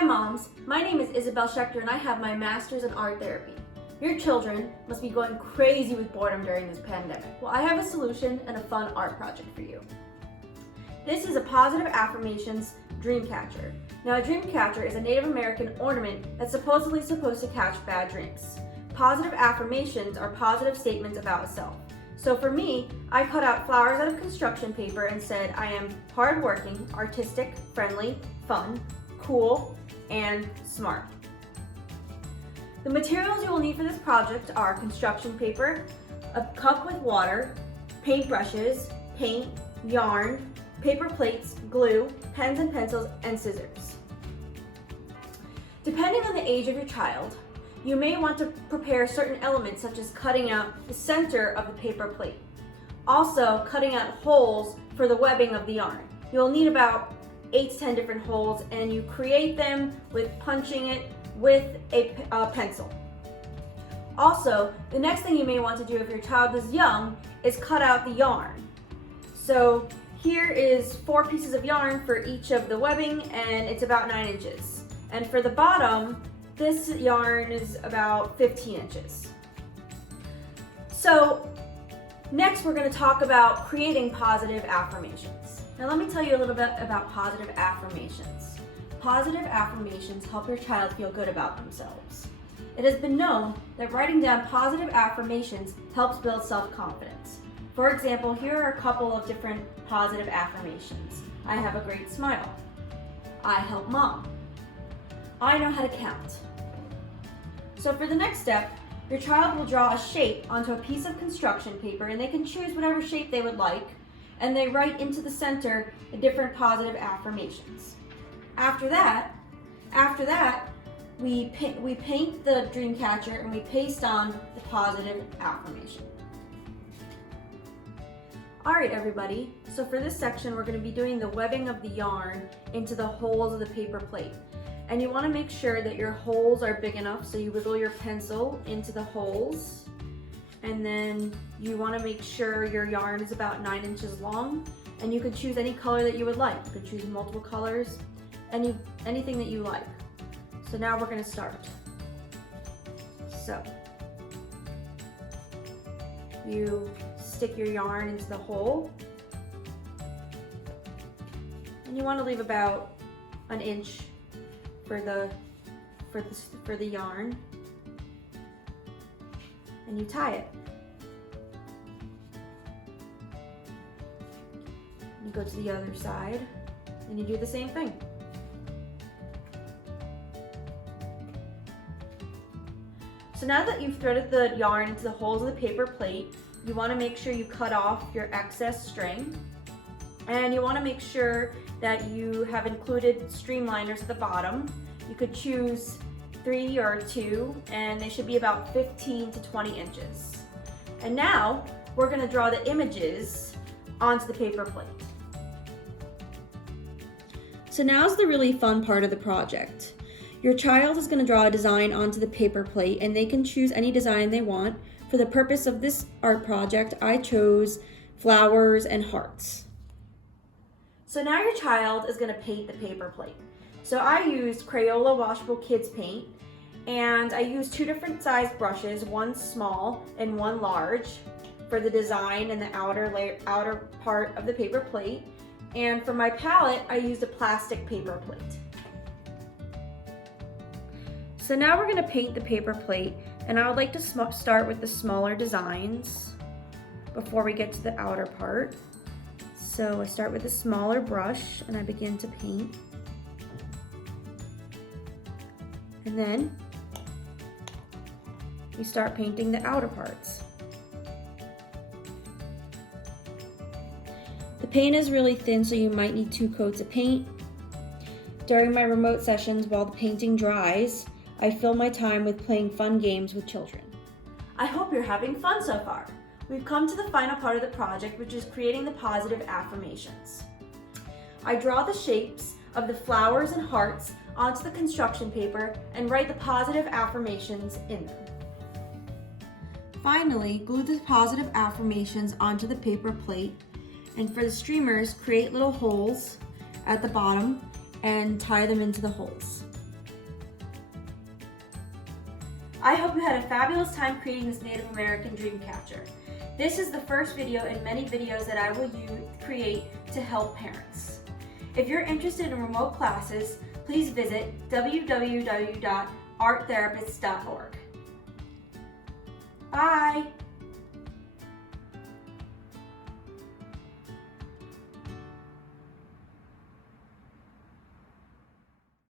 Hi moms, my name is Isabel Schechter and I have my master's in art therapy. Your children must be going crazy with boredom during this pandemic. Well, I have a solution and a fun art project for you. This is a positive affirmations dream catcher. Now a dream catcher is a Native American ornament that's supposedly supposed to catch bad dreams. Positive affirmations are positive statements about self. So for me, I cut out flowers out of construction paper and said I am hardworking, artistic, friendly, fun, cool, and smart. The materials you will need for this project are construction paper, a cup with water, paintbrushes, paint, yarn, paper plates, glue, pens and pencils, and scissors. Depending on the age of your child, you may want to prepare certain elements such as cutting out the center of the paper plate. Also, cutting out holes for the webbing of the yarn. You'll need about 8 to 10 different holes, and you create them with punching it with a pencil. Also, the next thing you may want to do if your child is young is cut out the yarn. So here is 4 pieces of yarn for each of the webbing, and it's about 9 inches. And for the bottom, this yarn is about 15 inches. So next we're going to talk about creating positive affirmations. Now let me tell you a little bit about positive affirmations. Positive affirmations help your child feel good about themselves. It has been known that writing down positive affirmations helps build self-confidence. For example, here are a couple of different positive affirmations. I have a great smile. I help mom. I know how to count. So for the next step, your child will draw a shape onto a piece of construction paper, and they can choose whatever shape they would like, and they write into the center the different positive affirmations. After that, we paint the dream catcher and we paste on the positive affirmation. All right, everybody. So for this section, we're going to be doing the webbing of the yarn into the holes of the paper plate. And you want to make sure that your holes are big enough, so you wiggle your pencil into the holes. And then you want to make sure your yarn is about 9 inches long, and you can choose any color that you would like. You can choose multiple colors, anything that you like. So now we're going to start. So you stick your yarn into the hole, and you want to leave about 1 inch for the yarn, and you tie it. You go to the other side and you do the same thing. So now that you've threaded the yarn into the holes of the paper plate, you want to make sure you cut off your excess string, and you want to make sure that you have included streamliners at the bottom. You could choose 3 or 2, and they should be about 15 to 20 inches. And now we're going to draw the images onto the paper plate. So now's the really fun part of the project. Your child is going to draw a design onto the paper plate, and they can choose any design they want. For the purpose of this art project, I chose flowers and hearts. So now your child is going to paint the paper plate. So I used Crayola washable kids paint, and I used 2 different size brushes, one small and one large, for the design and the outer part of the paper plate. And for my palette, I used a plastic paper plate. So now we're going to paint the paper plate, and I would like to start with the smaller designs before we get to the outer part. So I start with a smaller brush and I begin to paint. And then you start painting the outer parts. The paint is really thin, so you might need 2 coats of paint. During my remote sessions while the painting dries, I fill my time with playing fun games with children. I hope you're having fun so far. We've come to the final part of the project, which is creating the positive affirmations. I draw the shapes of the flowers and hearts onto the construction paper and write the positive affirmations in them. Finally, glue the positive affirmations onto the paper plate, and for the streamers, create little holes at the bottom and tie them into the holes. I hope you had a fabulous time creating this Native American dream catcher. This is the first video in many videos that I will create to help parents. If you're interested in remote classes, please visit www.arttherapists.org. Bye!